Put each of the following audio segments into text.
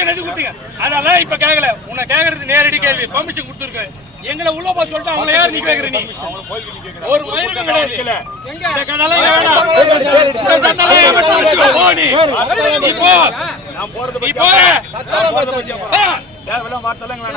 permission எது கொடுத்தீங்க அதெல்லாம் இப்ப கேக்கல உன்னை கேக்குறது நேரடி கேள்வி பர்மிஷன் கொடுத்துருக்கு எங்களை உள்ள போய் சொல்லிட்டு அவங்களை யார் நீ கேக்குற நீ ஒரு மயிரும் கிடையாது தேவையில்லாம் வார்த்தைலாம்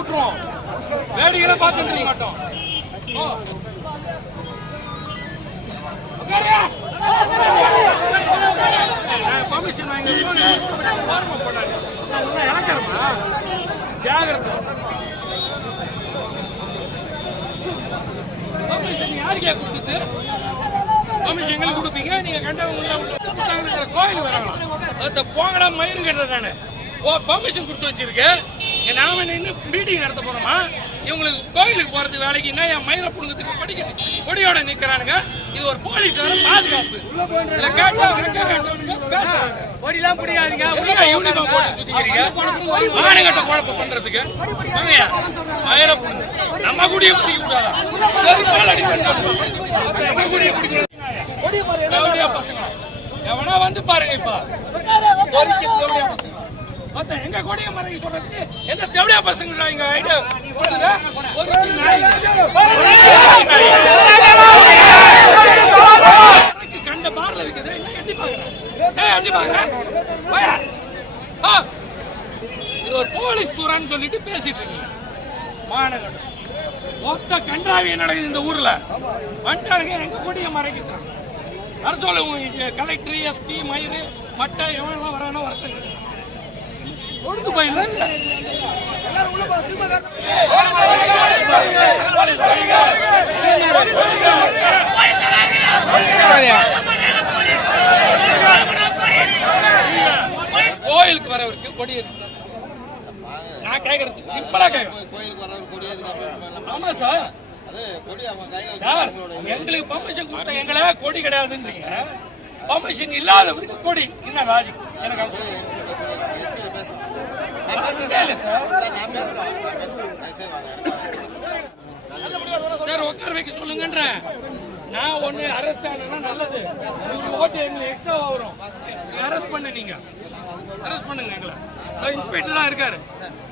விட்டுருவோம் வேடிக்கை பார்த்துட்டு இருக்க மாட்டோம் பர்மிஷன் வாங்கி இறக்கிறமா ஜாகிரதை பர்மிஷன் யாருக்கே கொடுத்தது பர்மிஷன் எங்களுக்கு கொடுப்பீங்க நீங்க கண்டவங்க கோயில் வராங்க போங்கடா மயிறு கட்டுறதானே பர்மிஷன் கொடுத்து வச்சிருக்கேன் நாம நின்று மீட்டிங் நடத்த போறோமா இவங்களுக்கு கோயிலுக்கு போறது வேலைக்கு என்ன என் மயிர புடுங்கத்துக்கு படிக்க கொடியோட நிக்கிறானுங்க இது ஒரு போலீஸ்கார பாதுகாப்பு கொடிலாம் பிடிக்காதீங்க யூனிஃபார்ம் போட்டு சுத்திக்கிறீங்க மானகட்ட குழப்பம் பண்றதுக்கு மயிர புடுங்க நம்ம கூடிய பிடிக்க கூடாதா சரி பால் அடிக்க நம்ம கூடிய பிடிக்க எவனா வந்து பாருங்க இப்ப மத்த எங்க கொடிய மறைக்க சொல்றதுக்கு எந்த தெவடியா பசங்களா இங்க ஐடியா கண்ட பார்ல விக்குது என்ன எட்டி பாக்குறேன் எட்டி பாக்குறேன் ஒரு போலீஸ் தூரான்னு சொல்லிட்டு பேசிட்டு இருக்கீங்க மாநகரம் மொத்த கண்டாவிய நடக்குது இந்த ஊர்ல வண்டானுங்க எங்க கொடிய மறைக்கிறான் வர சொல்லு கலெக்டர் எஸ்பி மயிறு மட்டை எவ்வளோ வரானோ வரத்துக்கு ஒடுக்கு போயில கோயிலுக்கு வரவருக்கு கொடி இருக்கு சார் நான் கேக்குறது சிம்பிளா கேக்குறேன் கோயிலுக்கு வரவருக்கு கொடி ஆமா சார் எங்களுக்கு பர்மிஷன் கொடுத்த எங்களை கொடி கிடையாதுன்றீங்க பர்மிஷன் இல்லாதவருக்கு கொடி என்ன ராஜி எனக்கு சார் உட்கார வைக்க சொல்லுங்கன்ற நான் ஒன்று அரெஸ்ட் ஆனா நல்லது ஓட்டு எங்களுக்கு எக்ஸ்ட்ரா வரும் அரெஸ்ட் பண்ண நீங்க அரெஸ்ட் பண்ணுங்க எங்களை இன்ஸ்பெக்டராக இருக்காரு